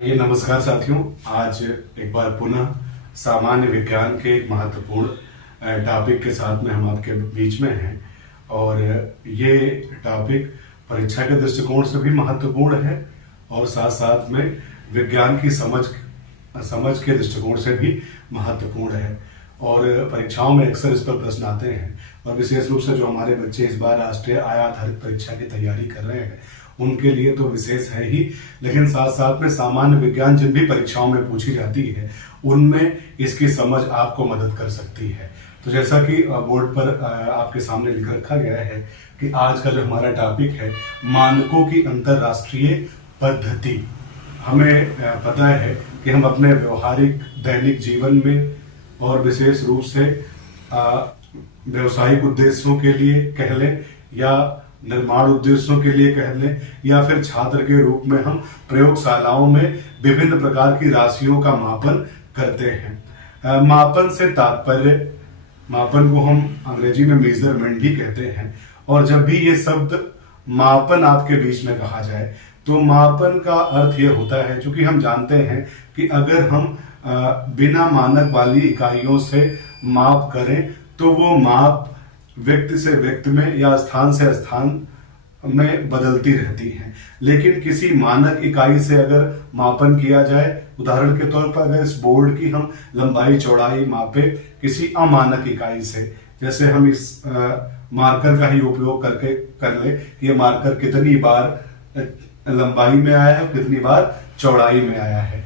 ये नमस्कार साथियों। आज एक बार पुनः सामान्य विज्ञान के एक महत्वपूर्ण टॉपिक के साथ में हम आपके बीच में हैं और ये टॉपिक परीक्षा के दृष्टिकोण से भी महत्वपूर्ण है और साथ साथ में विज्ञान की समझ के दृष्टिकोण से भी महत्वपूर्ण है। और परीक्षाओं में अक्सर इस पर प्रश्न आते हैं और विशेष रूप से जो हमारे बच्चे इस बार राष्ट्रीय आय आधारित परीक्षा की तैयारी कर रहे हैं उनके लिए तो विशेष है ही, लेकिन साथ साथ में सामान्य विज्ञान जिन भी परीक्षाओं में पूछी जाती है उनमें इसकी समझ आपको मदद कर सकती है। तो जैसा कि बोर्ड पर आपके सामने लिख रखा गया है कि आज का जो हमारा टॉपिक है मानकों की अंतरराष्ट्रीय पद्धति। हमें पता है कि हम अपने व्यवहारिक दैनिक जीवन में और विशेष रूप से व्यवसायिक उद्देश्यों के लिए कह लें या निर्माण उद्देश्यों के लिए कह लें या फिर छात्र के रूप में हम प्रयोगशालाओं में विभिन्न प्रकार की राशियों का मापन करते हैं। मापन से तात्पर्य, मापन को हम अंग्रेजी में मेजरमेंट भी कहते हैं। और जब भी ये शब्द मापन आपके बीच में कहा जाए तो मापन का अर्थ ये होता है, क्योंकि हम जानते हैं कि अगर हम बिना मानक वाली इकाइयों से माप करें तो वो माप व्यक्ति से व्यक्ति में या स्थान से स्थान में बदलती रहती हैं। लेकिन किसी मानक इकाई से अगर मापन किया जाए, उदाहरण के तौर पर अगर इस बोर्ड की हम लंबाई चौड़ाई मापे किसी अमानक इकाई से, जैसे हम इस मार्कर का ही उपयोग करके कर ले कि ये मार्कर कितनी बार लंबाई में आया है, कितनी बार चौड़ाई में आया है,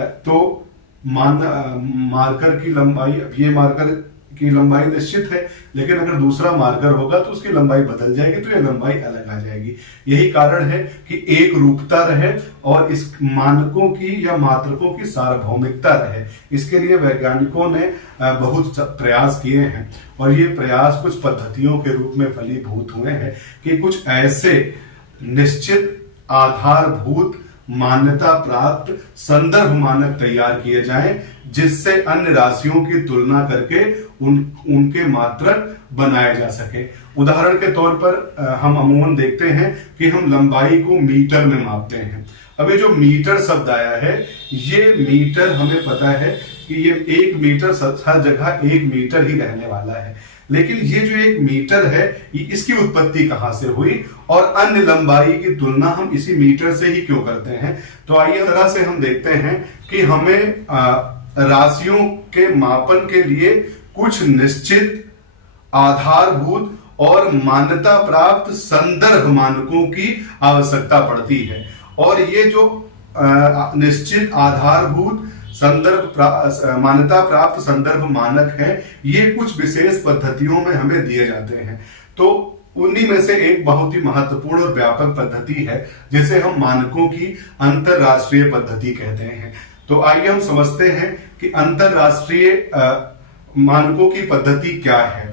तो मार्कर की लंबाई, अब ये मार्कर की लंबाई निश्चित है, लेकिन अगर दूसरा मार्कर होगा तो उसकी लंबाई बदल जाएगी, तो ये लंबाई अलग आ जाएगी। यही कारण है कि एक रूपता रहे और इस मानकों की या मात्रकों की सार्वभौमिकता रहे। इसके लिए वैज्ञानिकों ने बहुत प्रयास किए हैं और ये प्रयास कुछ पद्धतियों के रूप में फलीभूत हुए हैं कि कुछ ऐसे निश्चित आधारभूत मान्यता प्राप्त संदर्भ मानक तैयार किए जाएं जिससे अन्य राशियों की तुलना करके उनके मात्रक बनाए जा सके। उदाहरण के तौर पर हम अमूमन देखते हैं कि हम लंबाई को मीटर में मापते हैं। अब ये जो मीटर शब्द आया है, ये मीटर हमें पता है कि ये 1 मीटर हर जगह 1 मीटर ही रहने वाला है, लेकिन ये जो 1 मीटर है इसकी उत्पत्ति कहां से हुई और अन्य लंबाई की तुलना हम इसी मीटर से ही क्यों करते हैं। तो आइए तरह से हम देखते हैं कि हमें राशियों के मापन के लिए कुछ निश्चित आधारभूत और मान्यता प्राप्त संदर्भ मानकों की आवश्यकता पड़ती है। और ये जो निश्चित आधारभूत मान्यता प्राप्त संदर्भ मानक है, ये कुछ विशेष पद्धतियों में हमें दिए जाते हैं। तो उन्हीं में से एक बहुत ही महत्वपूर्ण और व्यापक पद्धति है जिसे हम मानकों की अंतरराष्ट्रीय पद्धति कहते हैं। तो आइए हम समझते हैं कि अंतरराष्ट्रीय मानकों की पद्धति क्या है।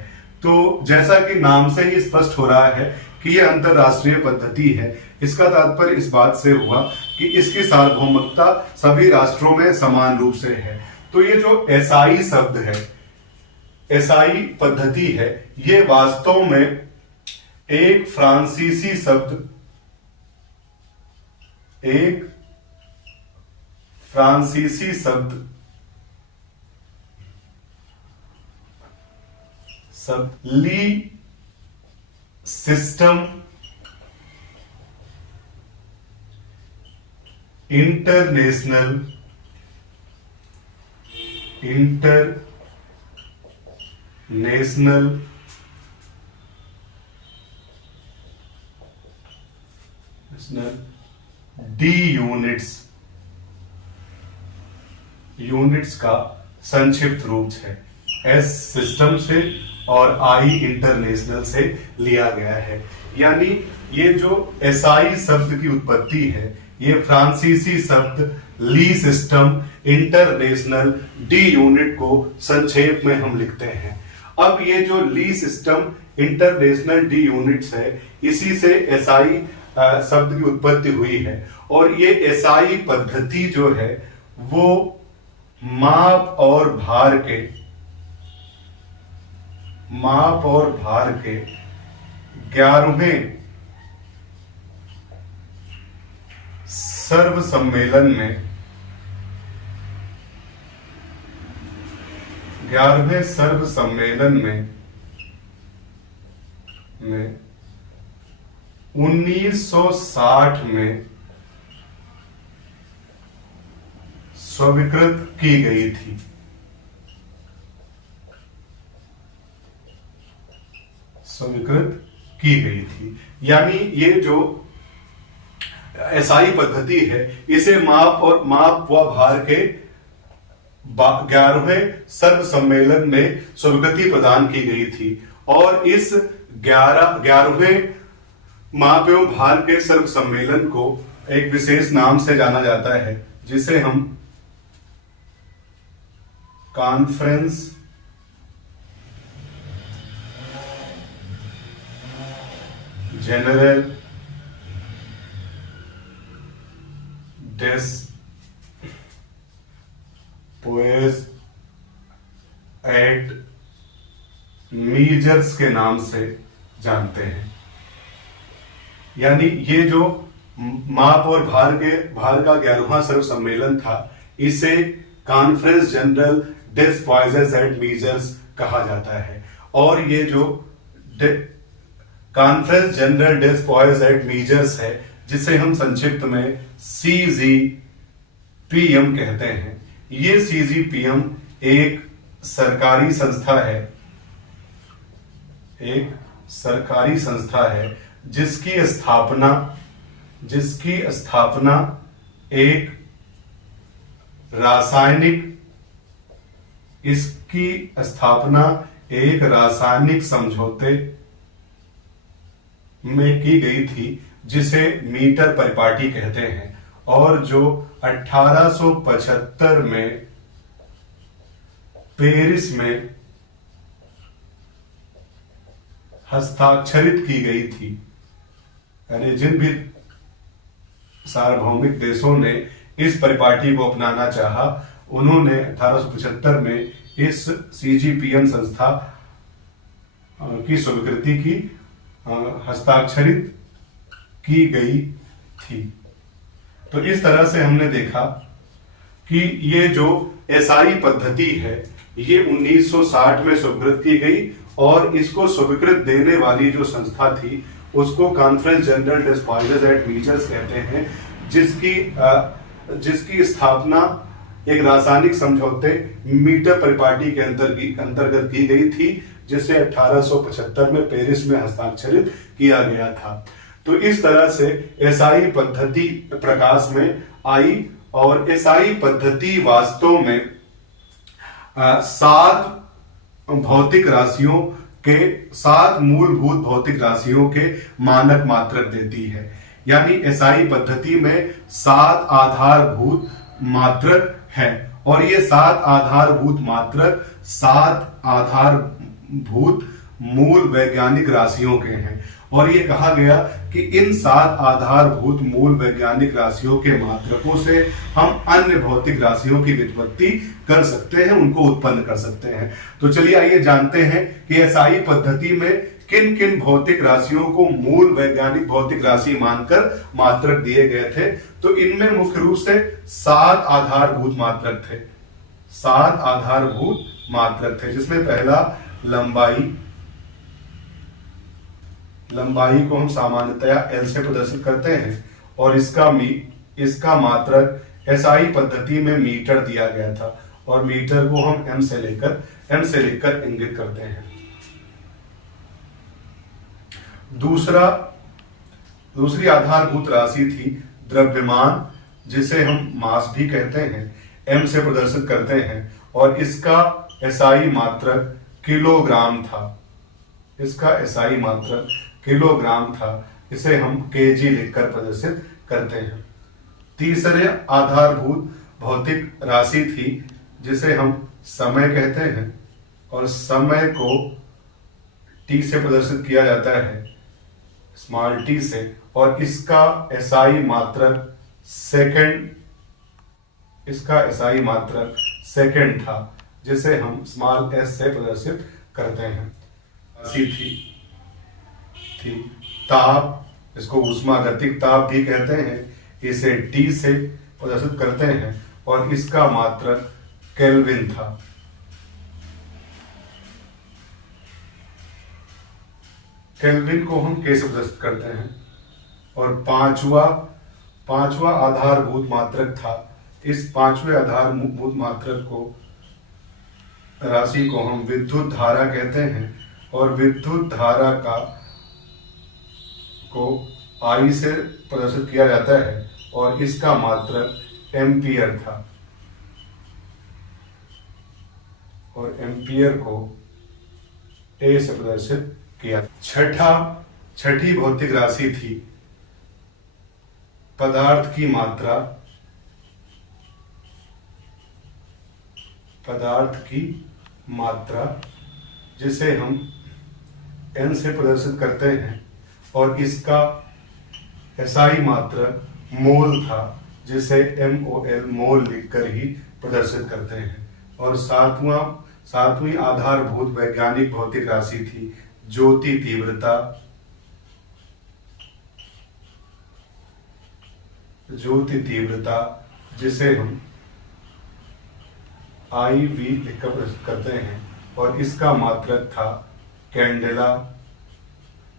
तो जैसा कि नाम से ही स्पष्ट हो रहा है कि यह अंतरराष्ट्रीय पद्धति है, इसका तात्पर्य इस बात से हुआ कि इसकी सार्वभौमिकता सभी राष्ट्रों में समान रूप से है। तो ये जो एसआई शब्द है, एसआई पद्धति है, ये वास्तव में एक फ्रांसीसी शब्द ली सिस्टम इंटरनेशनल डी यूनिट्स का संक्षिप्त रूप है। एस सिस्टम से और आई इंटरनेशनल से लिया गया है। यानी ये जो एसआई शब्द की उत्पत्ति है, ये फ्रांसीसी शब्द ली सिस्टम इंटरनेशनल डी यूनिट को संक्षेप में हम लिखते हैं। अब ये जो ली सिस्टम इंटरनेशनल डी यूनिट्स है, इसी से एसआई शब्द की उत्पत्ति हुई है। और ये एसआई पद्धति जो है वो माप और भार के 11वें सर्व सम्मेलन में 11वें सर्व सम्मेलन में 1960 में स्वीकृत की गई थी। स्वीकृत की गई थी, यानी ये जो एसआई पद्धति है इसे माप व भार के 11वें सर्व सम्मेलन में स्वीकृति प्रदान की गई थी। और इस 11वें माप एवं भार के सर्व सम्मेलन को एक विशेष नाम से जाना जाता है, जिसे हम कॉन्फ्रेंस जनरल डेस पोएज एट मीजर्स के नाम से जानते हैं। यानी ये जो माप और भार का 11वां सर्व सम्मेलन था, इसे कॉन्फ्रेंस जनरल डेस पॉइजेस एट मीजर्स कहा जाता है। और ये जो कॉन्फ्रेंस जनरल डेस पॉइजेस एट मीजर्स है, जिसे हम संक्षिप्त में CGPM कहते हैं, ये CGPM एक सरकारी संस्था है, एक सरकारी संस्था है जिसकी स्थापना एक रासायनिक समझौते में की गई थी, जिसे मीटर परिपाटी कहते हैं, और जो 1875 में पेरिस में हस्ताक्षरित की गई थी। यानी जिन भी सार्वभौमिक देशों ने इस परिपाटी को अपनाना चाहा, उन्होंने 1875 में इस CGPM संस्था की स्वीकृति की हस्ताक्षरित की गई थी। तो इस तरह से हमने देखा कि ये जो एसआई पद्धति है ये 1960 में स्वीकृत की गई, और इसको स्वीकृत देने वाली जो संस्था थी उसको कॉन्फ्रेंस जनरल डेस पॉइजेस एट मीजर्स कहते हैं, जिसकी स्थापना एक रासायनिक समझौते मीटर परिपाटी के अंतर्गत की गई थी, जिसे 1875 में पेरिस में हस्ताक्षरित किया गया था। तो इस तरह से एसआई पद्धति प्रकाश में आई, और एसआई पद्धति वास्तव में 7 मूलभूत भौतिक राशियों के मानक मात्रक देती है। यानी एसआई पद्धति में 7 आधारभूत मात्रक है, और ये 7 आधारभूत मात्रक 7 आधारभूत मूल वैज्ञानिक राशियों के हैं। और ये कहा गया कि इन 7 आधारभूत मूल वैज्ञानिक राशियों के मात्रकों से हम अन्य भौतिक राशियों की व्युत्पत्ति कर सकते हैं, उनको उत्पन्न कर सकते हैं। तो चलिए आइए जानते हैं कि एसआई पद्धति में किन किन भौतिक राशियों को मूल वैज्ञानिक भौतिक राशि मानकर मात्रक दिए गए थे। तो इनमें मुख्य रूप से 7 आधारभूत मात्रक थे। 7 आधारभूत मात्रक थे, जिसमें पहला लंबाई को हम सामान्यतया L से प्रदर्शित करते हैं, और इसका मात्रक एसआई पद्धति में मीटर दिया गया था, और मीटर को हम M से लेकर इंगित करते हैं। दूसरी आधारभूत राशि थी द्रव्यमान, जिसे हम मास भी कहते हैं, M से प्रदर्शित करते हैं, और इसका एसआई मात्रक किलोग्राम था। इसे हम kg लिखकर प्रदर्शित करते हैं। तीसरे आधारभूत भौतिक राशि थी, जिसे हम समय कहते हैं, और समय को T से प्रदर्शित किया जाता है, स्मॉल t से, और इसका एसआई मात्रक सेकंड था, जिसे हम स्मॉल s से प्रदर्शित करते हैं। राशि थी ताप, इसको ऊष्मागतिक ताप भी कहते हैं, इसे T से प्रदर्शित करते हैं, और इसका मात्रक केल्विन था। केल्विन को हम K से प्रदर्शित करते हैं। और पांचवा आधारभूत मात्रक था। इस पांचवें आधारभूत मात्रक को राशि को हम विद्युत धारा कहते हैं और विद्युत धारा को I से प्रदर्शित किया जाता है और इसका मात्रक एम्पियर था और एम्पियर को A से प्रदर्शित किया। छठी भौतिक राशि थी पदार्थ की मात्रा जिसे हम N से प्रदर्शित करते हैं और इसका SI मात्रक मोल था जिसे MOL मोल लिखकर ही प्रदर्शित करते हैं। और सातवीं आधारभूत वैज्ञानिक भौतिक राशि थी ज्योति तीव्रता जिसे हम IV लिखकर प्रदर्शित करते हैं और इसका मात्रक था कैंडेला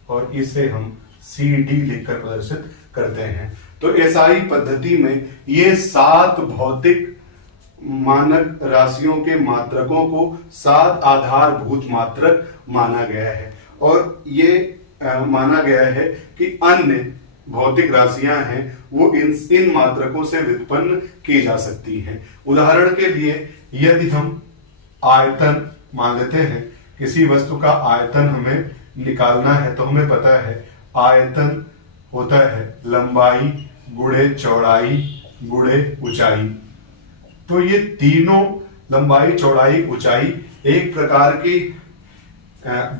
और इसे हम CD लिखकर प्रदर्शित करते हैं। तो SI पद्धति में ये 7 भौतिक मानक राशियों के मात्रकों को 7 आधारभूत मात्रक माना गया है और ये माना गया है कि अन्य भौतिक राशियां हैं वो इन मात्रकों से व्युत्पन्न की जा सकती हैं। उदाहरण के लिए यदि हम आयतन मान लेते हैं, किसी वस्तु का आयतन हमें निकालना है तो हमें पता है आयतन होता है लंबाई गुणे चौड़ाई गुणे ऊंचाई। तो ये तीनों लंबाई चौड़ाई ऊंचाई एक प्रकार की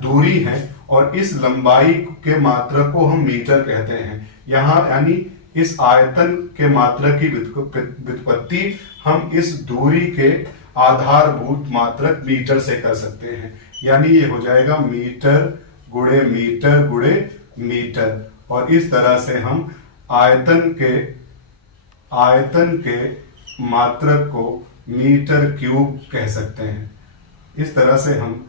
दूरी है और इस लंबाई के मात्रक को हम मीटर कहते हैं। यहाँ यानी इस आयतन के मात्रक की व्युत्पत्ति हम इस दूरी के आधारभूत मात्रक मीटर से कर सकते हैं। यानी ये हो जाएगा मीटर गुणे मीटर और इस तरह से हम आयतन के मात्रक को मीटर क्यूब कह सकते हैं। इस तरह से हम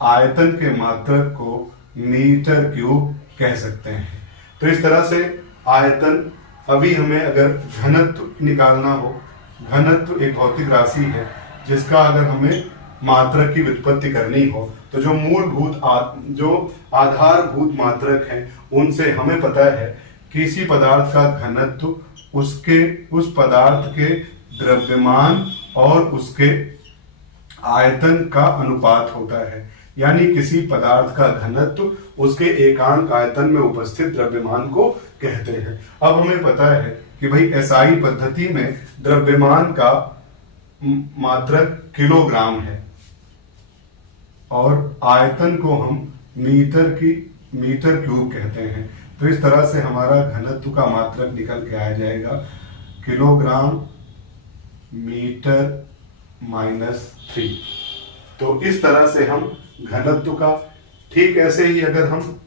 आयतन के मात्रक को मीटर क्यूब कह सकते हैं। तो इस तरह से आयतन, अभी हमें अगर घनत्व निकालना हो, घनत्व एक भौतिक राशि है जिसका अगर हमें मात्रक की व्युत्पत्ति करनी हो तो जो आधारभूत मात्रक हैं उनसे हमें पता है किसी पदार्थ का घनत्व उस पदार्थ के द्रव्यमान और उसके आयतन का अनुपात होता है। यानी किसी पदार्थ का घनत्व उसके एकांक आयतन में उपस्थित द्रव्यमान को कहते हैं। अब हमें पता है कि भाई SI पद्धति में द्रव्यमान का मात्रक किलोग्राम है और आयतन को हम मीटर क्यूब कहते हैं। तो इस तरह से हमारा घनत्व का मात्रक निकल के आ जाएगा किलोग्राम मीटर -3। तो इस तरह से हम घनत्व का, ठीक ऐसे ही अगर हम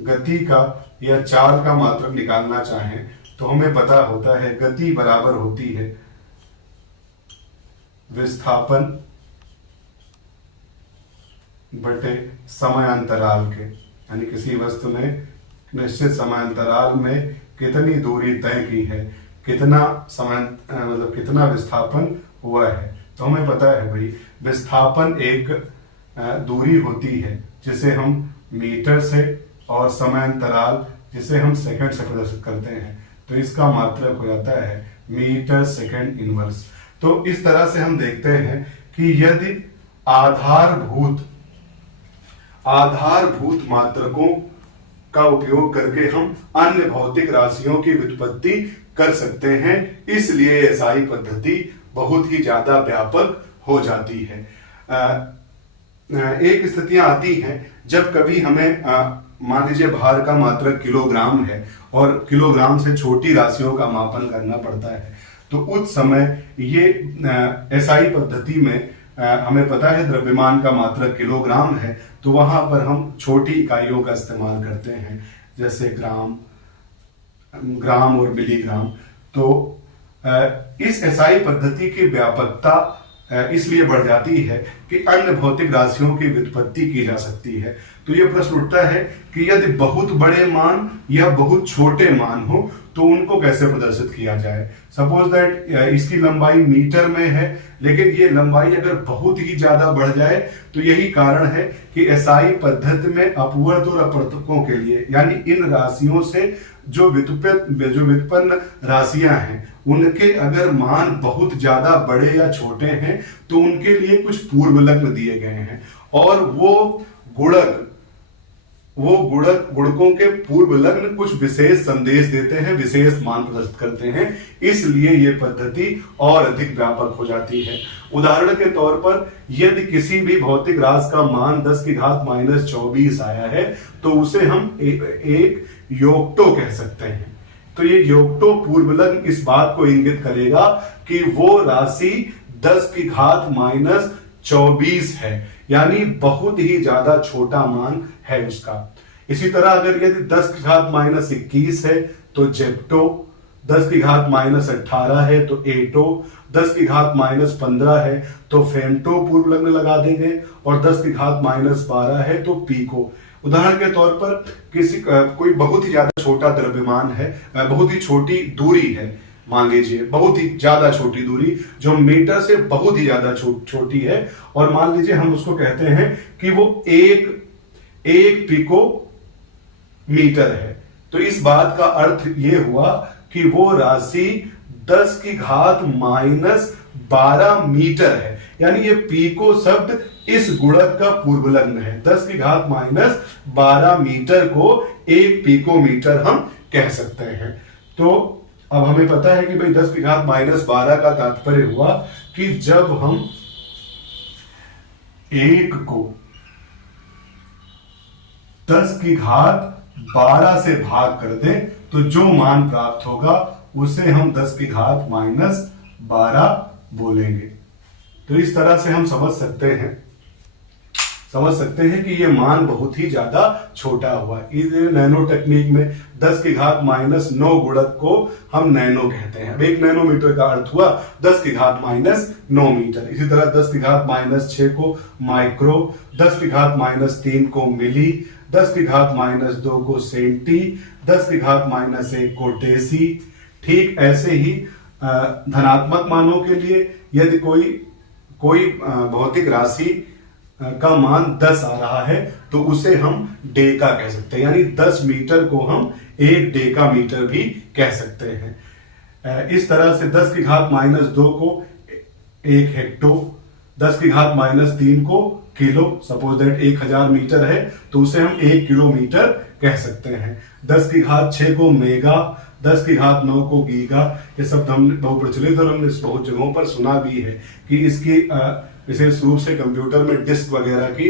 गति का या चाल का मात्रक निकालना चाहें तो हमें पता होता है गति बराबर होती है विस्थापन बटे समयांतराल के। यानी किसी वस्तु ने निश्चित समयांतराल में कितनी दूरी तय की है, कितना विस्थापन हुआ है। तो हमें पता है भाई विस्थापन एक दूरी होती है जिसे हम मीटर से और समयांतराल जिसे हम सेकंड से प्रदर्शित करते हैं। तो इसका मात्रक हो जाता है मीटर सेकंड इनवर्स। तो इस तरह से हम देखते हैं कि यदि आधारभूत मात्रकों का उपयोग करके हम अन्य भौतिक राशियों की व्युत्पत्ति कर सकते हैं, इसलिए SI पद्धति बहुत ही ज्यादा व्यापक हो जाती है। एक स्थितियां आती हैं जब कभी हमें मान लीजिए भार का मात्रक किलोग्राम है और किलोग्राम से छोटी राशियों का मापन करना पड़ता है। तो उस समय ये SI पद्धति में हमें पता है द्रव्यमान का मात्रक किलोग्राम है, तो वहां पर हम छोटी इकाइयों का इस्तेमाल करते हैं जैसे ग्राम और मिलीग्राम। तो इस SI पद्धति की व्यापकता इसलिए बढ़ जाती है कि अन्य भौतिक राशियों की व्युत्पत्ति की जा सकती है। तो ये प्रश्न उठता है कि यदि बहुत बड़े मान या बहुत छोटे मान हो तो उनको कैसे प्रदर्शित किया जाए। सपोज दैट इसकी लंबाई मीटर में है, लेकिन ये लंबाई अगर बहुत ही ज्यादा बढ़ जाए तो यही कारण है कि एसआई पद्धति में अपवर्त और अपवर्तकों के लिए, यानी इन राशियों से जो व्युत्पन्न राशियां हैं उनके अगर मान बहुत ज्यादा बड़े या छोटे हैं तो उनके लिए कुछ पूर्व लग्न दिए गए हैं, और गुणकों के पूर्व लग्न कुछ विशेष संदेश देते हैं, विशेष मान प्रदर्शित करते हैं। इसलिए यह पद्धति और अधिक व्यापक हो जाती है। उदाहरण के तौर पर यदि किसी भी भौतिक राशि का मान 10 की घात -24 आया है तो उसे हम एक योक्टो कह सकते हैं। तो ये योक्टो पूर्व लग्न इस बात को इंगित करेगा कि वो राशि 10 की घात -24 है, यानी बहुत ही ज्यादा छोटा मान है उसका। इसी तरह अगर यदि 10 की घात -21 है तो जेप्टो, 10 की घात -18 है तो एटो, 10 की घात -15 है तो फेम्टो पूर्व लग्न लगा देंगे, और 10 की घात -12 है तो पीको। उदाहरण के तौर पर कोई बहुत ही ज्यादा छोटा द्रव्यमान है, बहुत ही छोटी दूरी है, मान लीजिए बहुत ही ज्यादा छोटी दूरी जो मीटर से बहुत ही ज्यादा छोटी है, और मान लीजिए हम उसको कहते हैं कि वो एक पिको मीटर है। तो इस बात का अर्थ ये हुआ कि वो राशि 10 की घात -12 मीटर है, यानी ये पीको शब्द इस गुणक का पूर्व लग्न है। 10 की घात -12 मीटर को एक पीको मीटर हम कह सकते हैं। तो अब हमें पता है कि भाई 10 की घात -12 का तात्पर्य हुआ कि जब हम एक को 10 की घात 12 से भाग कर दें तो जो मान प्राप्त होगा उसे हम 10 की घात -12 बोलेंगे। तो इस तरह से हम समझ सकते हैं कि ये मान बहुत ही ज्यादा छोटा हुआ। इस नैनो टेक्निक में 10 की घात -9 गुणक को हम नैनो कहते हैं। अब 1 नैनोमीटर का अर्थ हुआ 10 की घात -9 मीटर। इसी तरह 10 की घात -6 को माइक्रो, 10 की घात -3 को मिली, 10 की घात -2 को सेंटी, 10 की घात -1 को डेसी। ठीक ऐसे ही धनात्मक मानों के लिए यदि कोई भौतिक राशि का मान 10 आ रहा है तो उसे हम डेका कह सकते हैं, यानी 10 मीटर को हम 1 डेका मीटर भी कह सकते हैं। इस तरह से 10 की घात -2 को 1 हेक्टो, 10 की घात -3 को किलो, सपोज दैट 1000 मीटर है तो उसे हम 1 किलोमीटर कह सकते हैं। 10 की घात 6 को मेगा, 10 की घात 9 को गीगा। ये शब्द हमने बहुत प्रचलित और हमने बहुत जगहों पर सुना भी है कि इसकी विशेष रूप से कंप्यूटर में डिस्क वगैरह की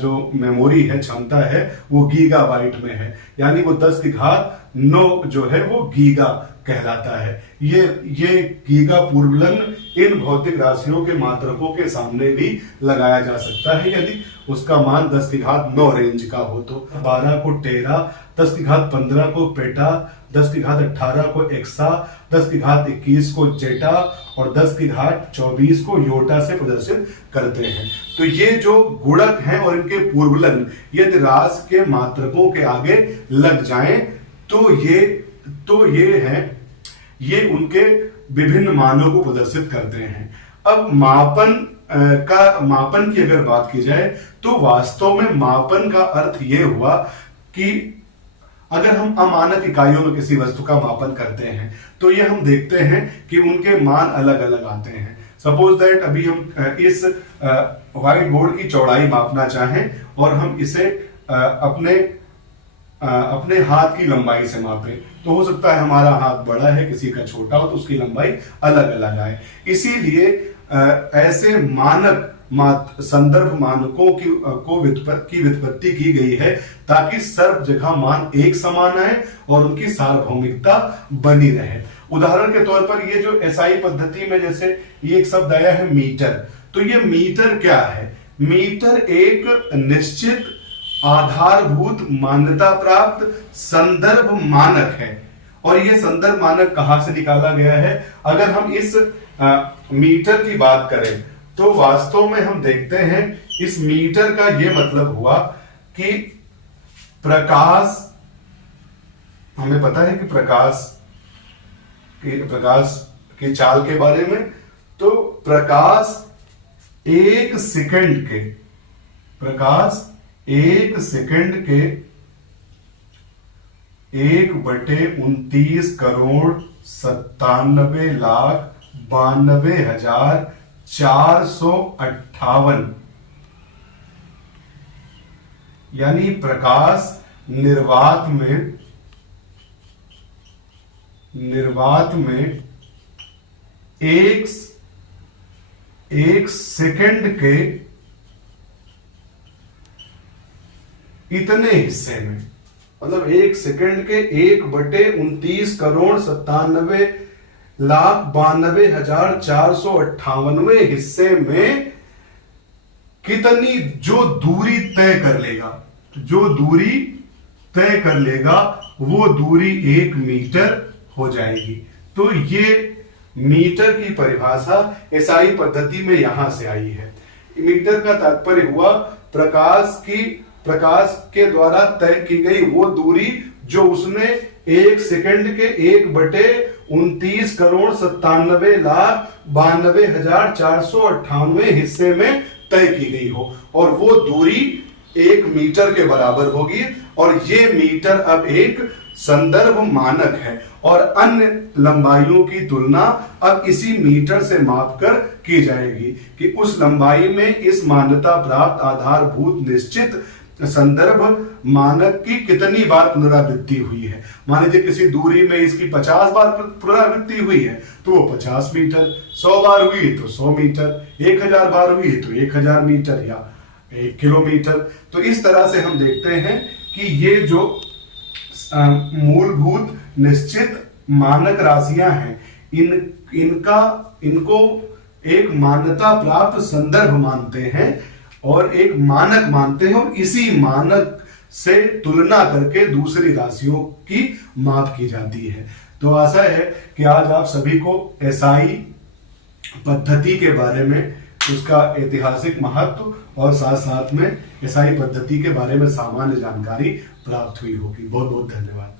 जो मेमोरी है, क्षमता है, वो गीगाबाइट में है, यानी वो 10 की घात 9 जो है वो गीगा कहलाता है। ये गीगा पूर्व लग्न इन भौतिक राशियों के मात्रकों के सामने भी लगाया जा सकता है यदि उसका मान 10 की घात 9 रेंज का हो तो। 12 को टेरा, 10 की घात 15 को पेटा, 10 की घात 18 को एक्सा, 10 की घात 21 को जेटा और 10 की घात 24 को योटा से प्रदर्शित करते हैं। तो ये जो गुणक हैं और इनके पूर्व लग्न यदि राशि के मात्रकों के आगे लग जाएं तो ये उनके विभिन्न मानों को प्रदर्शित करते हैं। अब मापन की अगर बात की जाए तो वास्तव में मापन का अर्थ ये हुआ कि अगर हम अमानक इकाइयों में किसी वस्तु का मापन करते हैं तो ये हम देखते हैं कि उनके मान अलग अलग आते हैं। सपोज दैट अभी हम इस व्हाइट बोर्ड की चौड़ाई मापना चाहें और हम इसे अपने हाथ की लंबाई से मापें तो हो सकता है हमारा हाथ बड़ा है, किसी का छोटा हो, तो उसकी लंबाई अलग अलग आए। इसीलिए ऐसे मानक संदर्भ मानकों की व्युत्पत्ति की गई है ताकि सर्व जगह मान एक समान आए और उनकी सार्वभौमिकता बनी रहे। उदाहरण के तौर पर ये जो एसआई पद्धति में जैसे ये एक शब्द आया है मीटर, तो ये मीटर क्या है? मीटर एक निश्चित आधारभूत मान्यता प्राप्त संदर्भ मानक है। और ये संदर्भ मानक कहां से निकाला गया है? अगर हम इस मीटर की बात करें तो वास्तव में हम देखते हैं इस मीटर का ये मतलब हुआ कि प्रकाश, हमें पता है कि प्रकाश की चाल के बारे में, तो प्रकाश एक सेकंड के 1/29,92,458, यानी प्रकाश निर्वात में एक सेकंड के इतने हिस्से में, मतलब 1 सेकंड के 1/29,92,458 हिस्से में कितनी जो दूरी तय कर लेगा वो दूरी 1 मीटर हो जाएगी। तो ये मीटर की परिभाषा एसआई पद्धति में यहां से आई है। मीटर का तात्पर्य हुआ प्रकाश के द्वारा तय की गई वो दूरी जो उसने 1 सेकंड के 1/29,92,458 हिस्से में तय की गई हो, और वो दूरी 1 मीटर के बराबर होगी। और ये मीटर अब एक संदर्भ मानक है और अन्य लंबाइयों की तुलना अब इसी मीटर से मापकर की जाएगी कि उस लंबाई में इस मान्यता प्राप्त आधारभूत निश्चित संदर्भ मानक की कितनी बार पुनरावृत्ति हुई है। मान लीजिए किसी दूरी में इसकी 50 बार पुनरावृत्ति हुई है तो वो 50 मीटर, 100 बार हुई तो 100 मीटर, 1000 बार हुई तो 1000 मीटर या 1 किलोमीटर। तो इस तरह से हम देखते हैं कि ये जो मूलभूत निश्चित मानक राशियां हैं, इनको एक मान्यता प्राप्त संदर्भ मानते हैं और एक मानक मानते हैं, और इसी मानक से तुलना करके दूसरी राशियों की माप की जाती है। तो आशा है कि आज आप सभी को एसआई पद्धति के बारे में, उसका ऐतिहासिक महत्व और साथ साथ में एसआई पद्धति के बारे में सामान्य जानकारी प्राप्त हुई होगी। बहुत बहुत धन्यवाद।